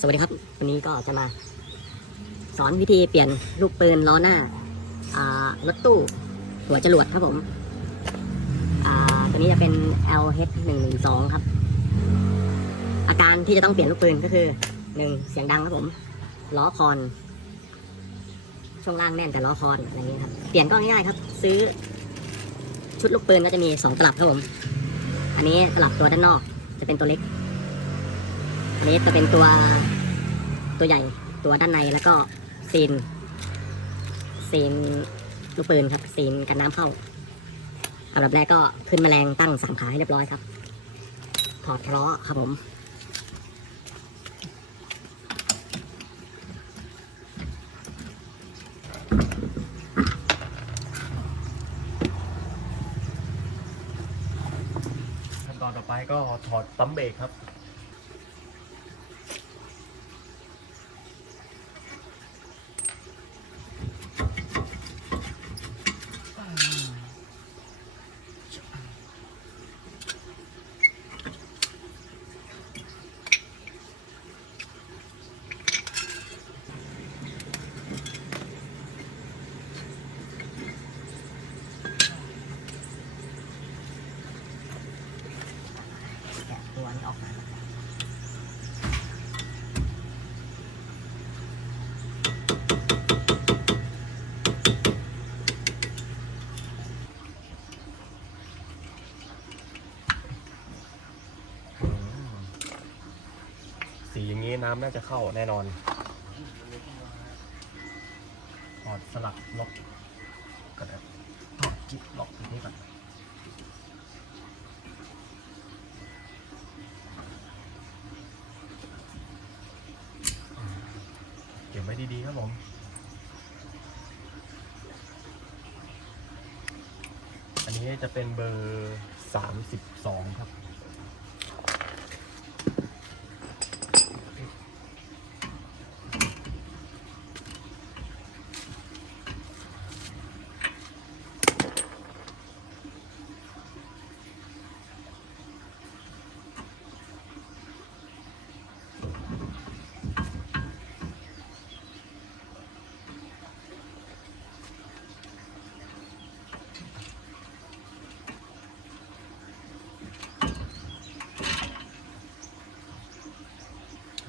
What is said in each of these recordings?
สวัสดีครับ วันนี้ก็จะมา สอนวิธีเปลี่ยนลูกปืนล้อหน้ารถตู้หัวจรวดครับผมตัวนี้จะเป็น LH 1 1 2ครับ อาการที่จะต้องเปลี่ยนลูกปืนก็คือหนึ่งเสียงดังครับผม ล้อคอน ช่วงล่างแน่นแต่ล้อคอนอะไรอย่างเงี้ยครับ เปลี่ยนก็ง่ายๆครับ ซื้อ ชุดลูกปืนก็จะมีสองตลับครับผม อันนี้ตลับตัวด้านนอกจะเป็นตัวเล็ก อันนี้จะเป็นตัวตัวใหญ่ตัวด้านในแล้วก็ซีนซีนลูกปืนครับซีนกันน้ำเข้าอันดับแรกก็ขึ้นแมลงตั้งสามขาให้เรียบร้อยครับ ถอดเพราะครับผม ขั้นตอนต่อไปก็ถอดปั๊มเบรกครับ แกะตัวนี้ออกมา สีอย่าง น้ำน่าจะเข้าแน่นอนถอดสลักล็อกก่อนครับถอดกิ๊บล็อกตรงนี้ก่อนเก็บไว้ดีๆครับผมอันนี้จะเป็นเบอร์ 32 ครับ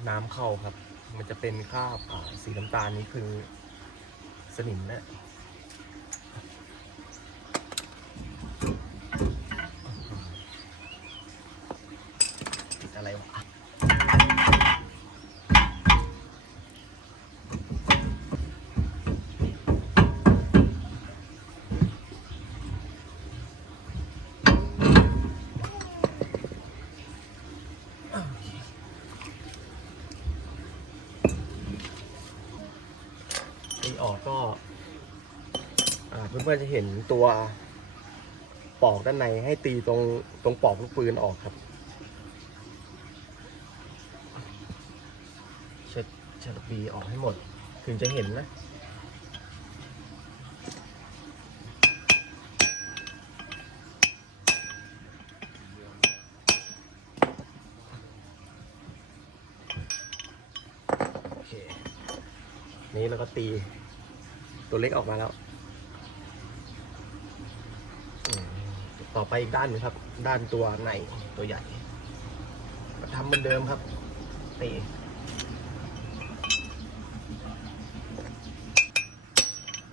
น้ำเข้าครับ มันจะเป็นคราบสีน้ำตาลนี้คือสนิมนะติดอะไรวะตีออกก็อ่า เพื่อนๆจะเห็นตัวปอกด้านในให้ตีตรงตรงปอกลูกปืนออกครับ เช็ดเช็ดบีออกให้หมด ถึงจะเห็นนะโอเคนี้เราก็ตีตัวเล็กออกมาแล้วอืม ต่อไปอีกด้านนึงครับ ด้านตัวในตัวใหญ่ทำเหมือนเดิมครับตี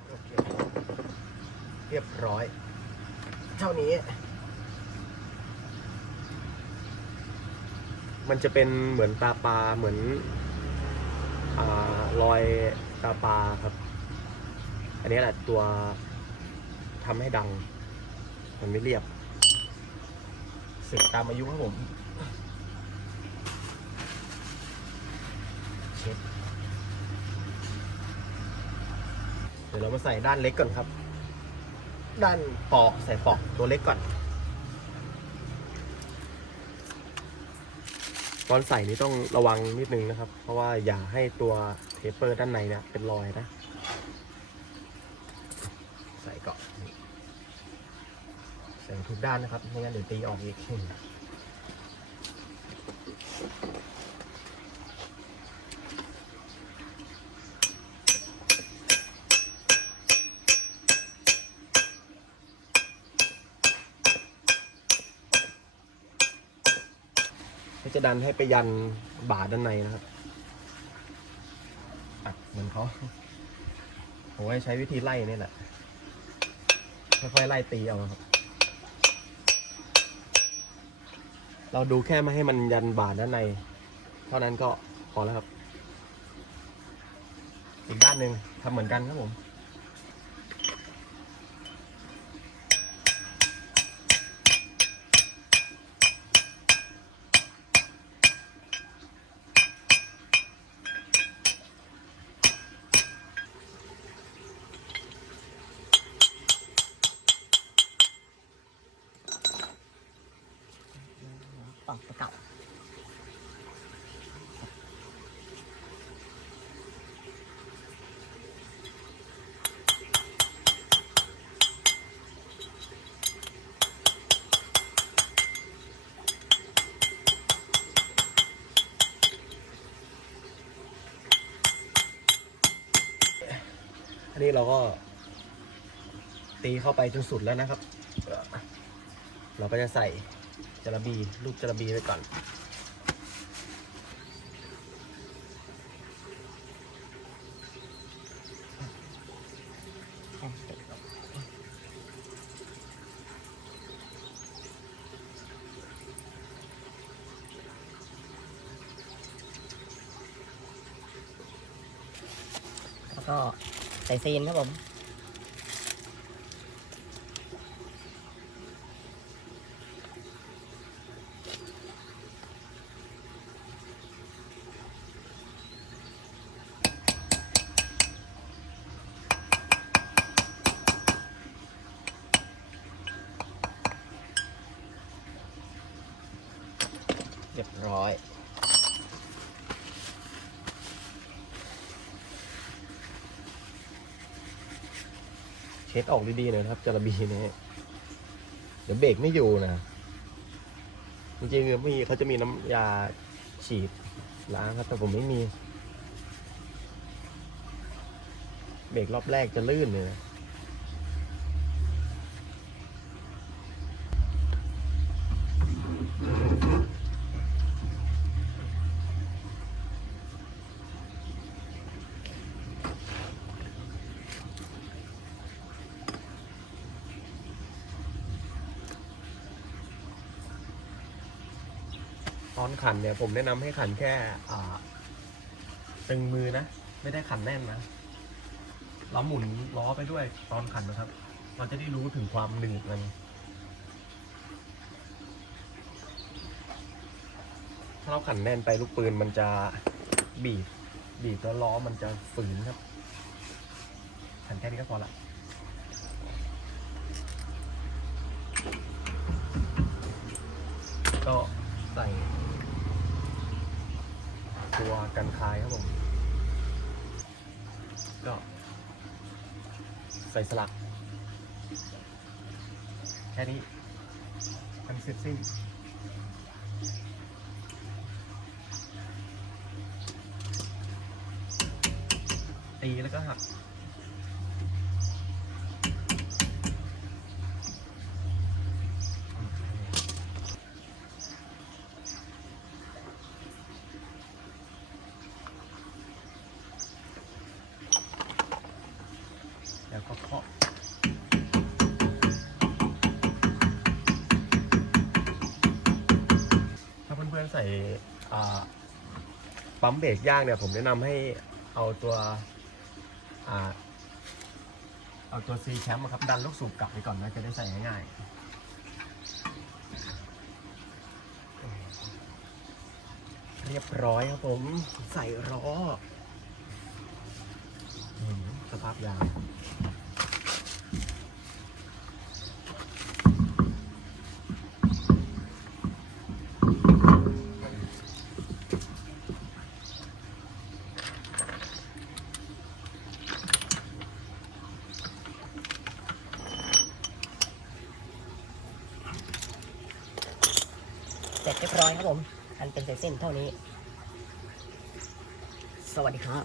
โอเรียบร้อย เท่านี้ มันจะเป็นเหมือนตาปลาเหมือนอรอยตาปลาครับ อันนี้แหละตัวทำให้ดัง มันไม่เรียบ เสร็จตามอายุครับผม เช็ดเดี๋ยวเรามาใส่ด้านเล็กก่อนครับ ด้านปอกใส่ปอกตัวเล็กก่อน ตอนใส่นี่ต้องระวังนิดนึงนะครับ เพราะว่าอย่าให้ตัวเทปเปอร์ด้านในเนี่ยเป็นรอยนะ ใส่ทุกด้านนะครับไม่งั้นเดี๋ยวตีออกอีกจะดันให้ไปยันบาดด้านในนะครับอักเหมือนเขาผมใช้วิธีไล่นี่แหละค่อยๆไล่ตีเอาครับ เราดูแค่ไม่ให้มันยันบาดด้านใน เท่านั้นก็พอแล้วครับ อีกด้านหนึ่งทำเหมือนกันครับผม อันนี้เราก็ ตีเข้าไปจนสุดแล้วนะครับ เราก็จะใส่จระบีลูกจระบีไว้ก่อนแล้วก็ ใส่ซีนครับผมเรียบร้อย ช็ดออกดีๆหน่อยนะครับจระบีนี่เดี๋ยวเบรกไม่อยู่นะจริงๆมีเขาจะมีน้ำยาฉีดล้างครับแต่ผมไม่มี เบรกรอบแรกจะลื่นเลยนะ ตอนขันเนี่ยผมแนะนำให้ขันแค่อ่าตึงมือนะ ไม่ได้ขันแน่นนะเราหมุนล้อไปด้วยตอนขันนะครับ เราจะได้รู้ถึงความหนืดมันถ้าเราขันแน่นไปลูกปืนมันจะบีบ บีบแล้วล้อมันจะฝืนครับ ขันแค่นี้ก็พอละก็ใส่ ตัวกันคายครับผม ก็ ใส่สลัก แค่นี้มันเสร็จสิ้นตีแล้วก็หัก ปั๊มเบรกยางเนี่ยผมแนะนำให้เอาตัวอเอาตัวซีแชมป์ครับดันลูกสูบกลับไปก่อนนะจะได้ใส่ง่ายๆ เรียบร้อยครับผม ใส่ล้อสภาพยาง ร้อยครับผม อันเป็นเส้นเท่านี้ สวัสดีครับ